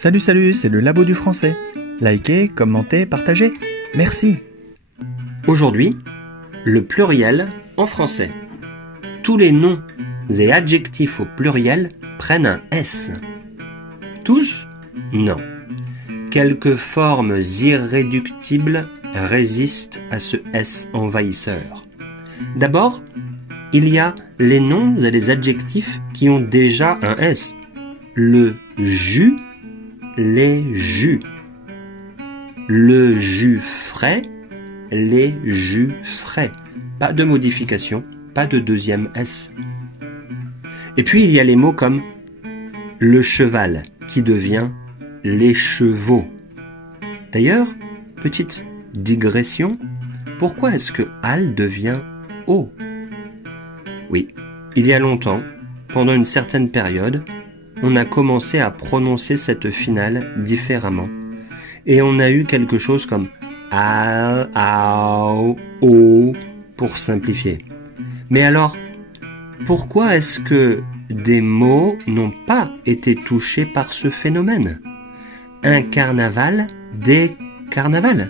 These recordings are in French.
Salut, c'est le Labo du français. Likez, commentez, partagez. Merci. Aujourd'hui, le pluriel en français. Tous les noms et adjectifs au pluriel prennent un S. Tous? Non. Quelques formes irréductibles résistent à ce S envahisseur. D'abord, il y a les noms et les adjectifs qui ont déjà un S. Le jus, les jus. Le jus frais, les jus frais. Pas de modification, pas de deuxième S. Et puis il y a les mots comme le cheval qui devient les chevaux. D'ailleurs, petite digression, pourquoi est-ce que al devient o? Oui, il y a longtemps, pendant une certaine période, on a commencé à prononcer cette finale différemment. Et on a eu quelque chose comme al, ao, o pour simplifier. Mais alors, pourquoi est-ce que des mots n'ont pas été touchés par ce phénomène? Un carnaval, des carnavals.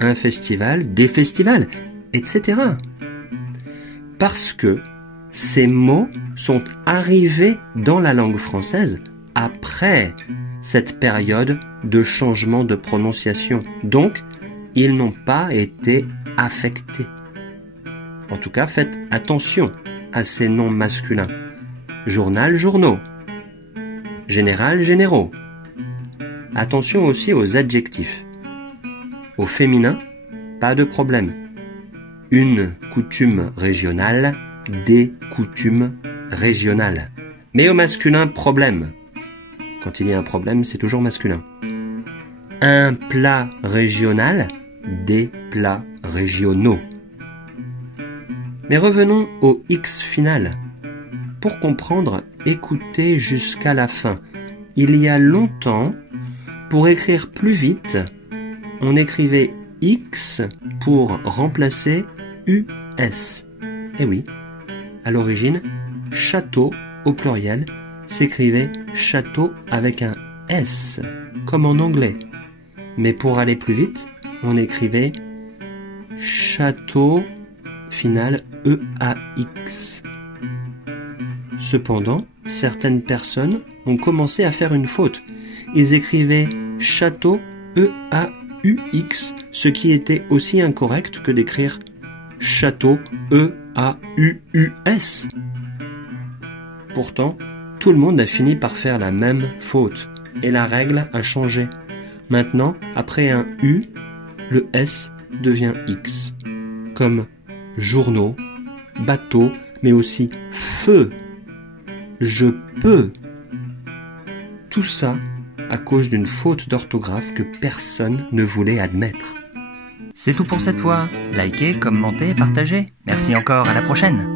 Un festival, des festivals, etc. Parce que ces mots sont arrivés dans la langue française après cette période de changement de prononciation. Donc, ils n'ont pas été affectés. En tout cas, faites attention à ces noms masculins. Journal, journaux. Général, généraux. Attention aussi aux adjectifs. Au féminin, pas de problème. Une coutume régionale, des coutumes régionales. Mais au masculin, problème. Quand il y a un problème, c'est toujours masculin. Un plat régional, des plats régionaux. Mais revenons au X final. Pour comprendre, écoutez jusqu'à la fin. Il y a longtemps, pour écrire plus vite, on écrivait X pour remplacer US. Eh oui, à l'origine, château au pluriel s'écrivait château avec un S, comme en anglais. Mais pour aller plus vite, on écrivait château final EAX. Cependant, certaines personnes ont commencé à faire une faute. Ils écrivaient château EAUX, ce qui était aussi incorrect que d'écrire château EAUUS. Pourtant, tout le monde a fini par faire la même faute et la règle a changé. Maintenant, après un U, le S devient X, comme journaux, bateau, mais aussi feu, je peux. Tout ça à cause d'une faute d'orthographe que personne ne voulait admettre. C'est tout pour cette fois. Likez, commentez, partagez. Merci encore, à la prochaine.